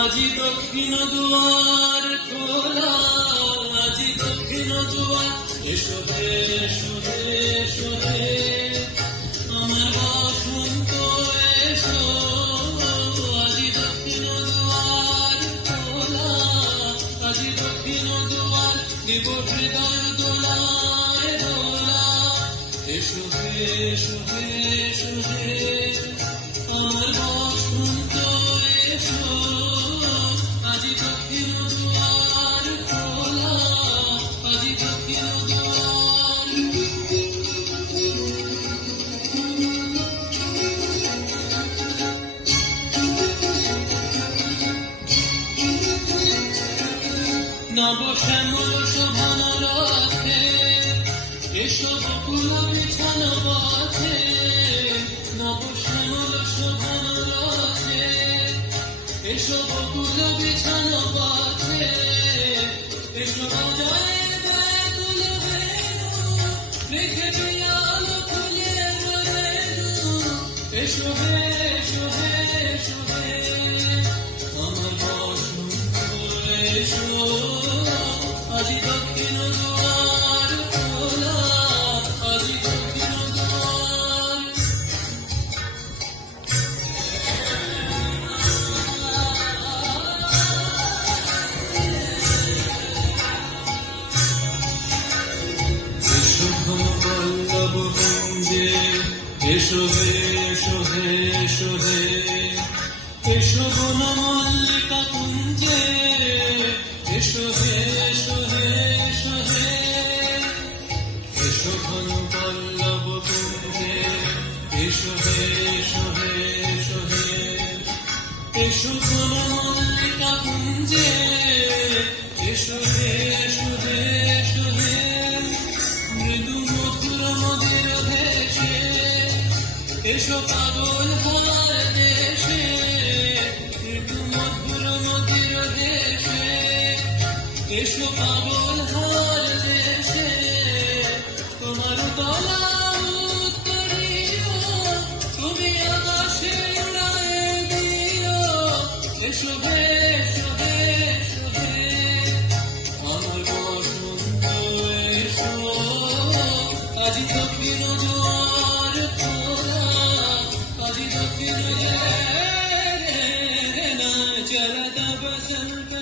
আজি দক্ষিণ দুয়ার খোলা, আজি দক্ষিণ দুয়ার, এসো হে এসো হে এসো হে আমার বসন্ত এসো। আজি দক্ষিণ দুয়ার খোলা, আজি দক্ষিণ দুয়ার, দিব হৃদয় দোলায় দোলা। এসো হে এসো হে এসো হে আমার বসন্ত এসো। আজি দক্ষিণ দুয়ার খোলা, আজি দক্ষিণ দুয়ার। নব শ্যামল শোভন রথে, এসো বকুল বিছানো পথে। নব শ্যামল শোভন রথে, এসো বকুল বিছানো পথে। এসো বাজায় ব্যাকুল বেণু, রেখে দিয়াল ফুলে বেণু। এসো হে এসো হে এসো হে আমার বসন্ত এসো। আজি দক্ষিণ দুয়ার খোলা, আজি দক্ষিণ দুয়ার। এসো ঘন পল্লব কুঞ্জে, এসো হে এসো হে এসো হে এসো বন মল্লিকা কুঞ্জে। এসো হে এসো হে এসো হে এসো ঘন পল্লব কুঞ্জে। এসো হে এসো হে এসো হে এসো বন মল্লিকা কুঞ্জে। এসো হে এসো হে এসো হে মৃদু মধুর মদির দেশে। এসো পাগল হার দেশে, মৃদু মধুর মদির দেশে। এসো পাগল হার দেশে, তোমার গলা উত্তরীয়, তুমি আকাশে উড়ায়ে দিও। এসো হে এসো হে এসো হে আমার বসন্ত এসো। আজি দক্ষিণ দুয়ার খোলা, আজি দক্ষিণ দুয়ার। চলতা বসন্ত